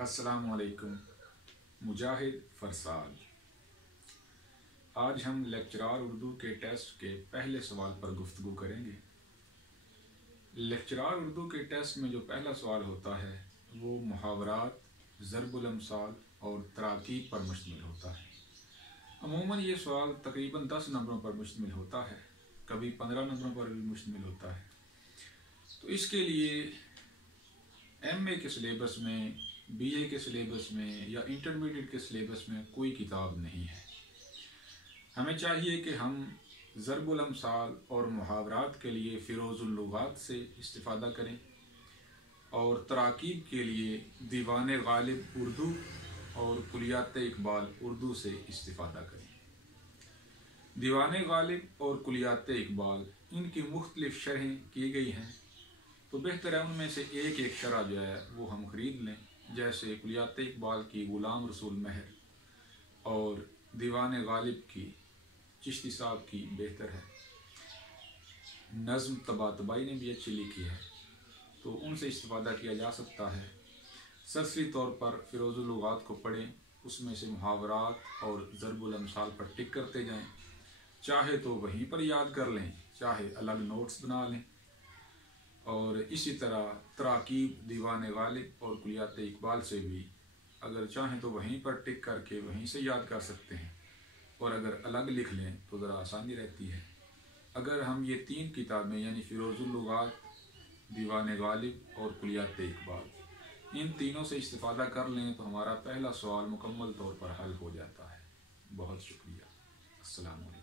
अस्सलामुअलैकुम। मुजाहिद फरसाद। आज हम लेक्चरार उर्दू के टेस्ट के पहले सवाल पर गुफ्तगू करेंगे। लेक्चरार उर्दू के टेस्ट में जो पहला सवाल होता है वो मुहावरात, ज़रबुल अमसाल और तराकीब पर मुश्तमिल होता है। अमूमन ये सवाल तकरीबन 10 नंबरों पर मुश्तमिल होता है, कभी 15 नंबरों पर भी मुश्तमिल होता है। तो इसके लिए MA के सिलेबस में, BA के सिलेबस में या इंटरमीडिएट के सिलेबस में कोई किताब नहीं है। हमें चाहिए कि हम ज़रबुल अमसाल और मुहावरात के लिए फ़िरोज़ुल लुगात से इस्तिफ़ादा करें और तराकीब के लिए दीवान गालिब उर्दू और कुलियात इकबाल उर्दू से इस्तिफ़ादा करें। दीवान गालिब और कुलियात इकबाल इनकी मुख्तलिफ़ शरहें की गई हैं, तो बेहतर है उनमें से एक शरह जो है वो हम ख़रीद लें। जैसे कुलियात इकबाल की ग़ुलाम रसूल महर और दीवान गालिब की चिश्ती साहब की बेहतर है। नज़्म तबातबाई ने भी अच्छी लिखी है, तो उनसे इस्तिफ़ादा किया जा सकता है। सरसरी तौर पर फ़िरोज़ुल लुगात को पढ़ें, उसमें से मुहावरात और ज़रबुल अमसाल पर टिक करते जाएं। चाहे तो वहीं पर याद कर लें, चाहे अलग नोट्स बना लें। और इसी तरह तराकीब, दीवान गालिब और कुलियात इकबाल से भी अगर चाहें तो वहीं पर टिक करके वहीं से याद कर सकते हैं, और अगर अलग लिख लें तो ज़रा आसानी रहती है। अगर हम ये 3 किताबें यानी फ़िरोज़ुल लुगात, दीवान गालिब और कुलियात इकबाल, इन तीनों से इस्तिफ़ादा कर लें तो हमारा पहला सवाल मुकम्मल तौर पर हल हो जाता है। बहुत शुक्रिया। अस्सलाम वालेकुम।